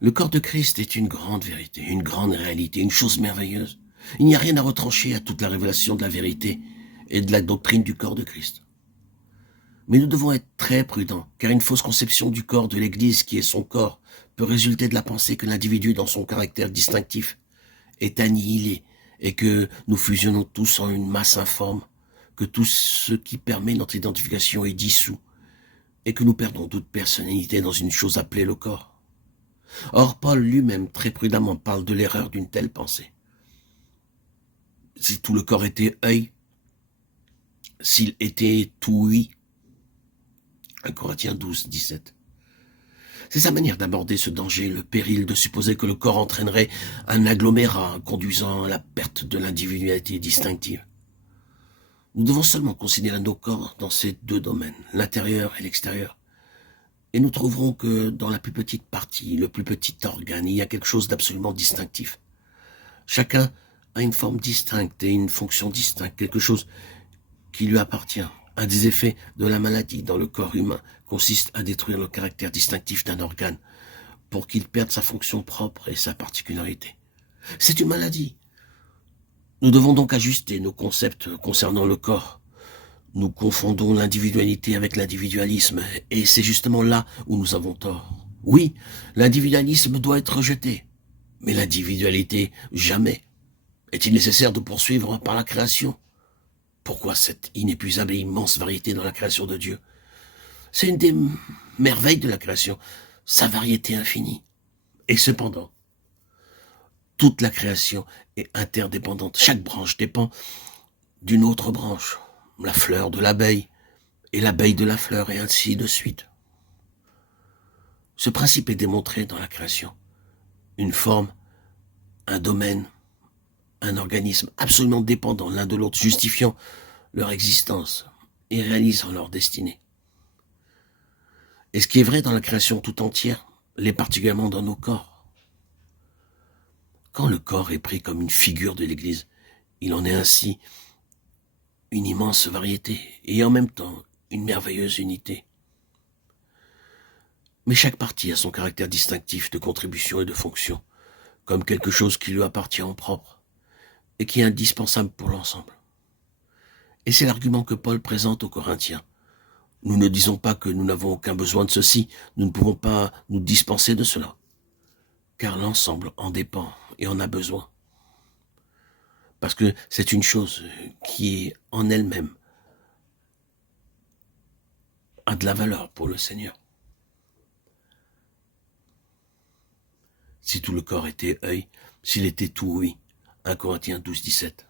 Le corps de Christ est une grande vérité, une grande réalité, une chose merveilleuse. Il n'y a rien à retrancher à toute la révélation de la vérité et de la doctrine du corps de Christ. Mais nous devons être très prudents, car une fausse conception du corps de l'Église, qui est son corps, peut résulter de la pensée que l'individu, dans son caractère distinctif, est annihilé et que nous fusionnons tous en une masse informe, que tout ce qui permet notre identification est dissous et que nous perdons toute personnalité dans une chose appelée le corps. Or, Paul lui-même très prudemment parle de l'erreur d'une telle pensée. Si tout le corps était œil, s'il était tout oui, 1 Corinthiens 12, 17. C'est sa manière d'aborder ce danger, le péril de supposer que le corps entraînerait un agglomérat conduisant à la perte de l'individualité distinctive. Nous devons seulement considérer nos corps dans ces deux domaines, l'intérieur et l'extérieur. Et nous trouverons que dans la plus petite partie, le plus petit organe, il y a quelque chose d'absolument distinctif. Chacun a une forme distincte et une fonction distincte, quelque chose qui lui appartient. Un des effets de la maladie dans le corps humain consiste à détruire le caractère distinctif d'un organe pour qu'il perde sa fonction propre et sa particularité. C'est une maladie. Nous devons donc ajuster nos concepts concernant le corps. Nous confondons l'individualité avec l'individualisme, et c'est justement là où nous avons tort. Oui, l'individualisme doit être rejeté, mais l'individualité, jamais. Est-il nécessaire de poursuivre par la création? Pourquoi cette inépuisable et immense variété dans la création de Dieu? C'est une des merveilles de la création, sa variété infinie. Et cependant, toute la création est interdépendante. Chaque branche dépend d'une autre branche. La fleur de l'abeille et l'abeille de la fleur, et ainsi de suite. Ce principe est démontré dans la création. Une forme, un domaine, un organisme absolument dépendants l'un de l'autre, justifiant leur existence et réalisant leur destinée. Et ce qui est vrai dans la création tout entière, l'est particulièrement dans nos corps. Quand le corps est pris comme une figure de l'Église, il en est ainsi une immense variété et en même temps une merveilleuse unité. Mais chaque partie a son caractère distinctif de contribution et de fonction, comme quelque chose qui lui appartient en propre et qui est indispensable pour l'ensemble. Et c'est l'argument que Paul présente aux Corinthiens. Nous ne disons pas que nous n'avons aucun besoin de ceci, nous ne pouvons pas nous dispenser de cela, car l'ensemble en dépend et en a besoin. Parce que c'est une chose qui est en elle-même a de la valeur pour le Seigneur. Si tout le corps était œil, s'il était tout oui, 1 Corinthiens 12, 17.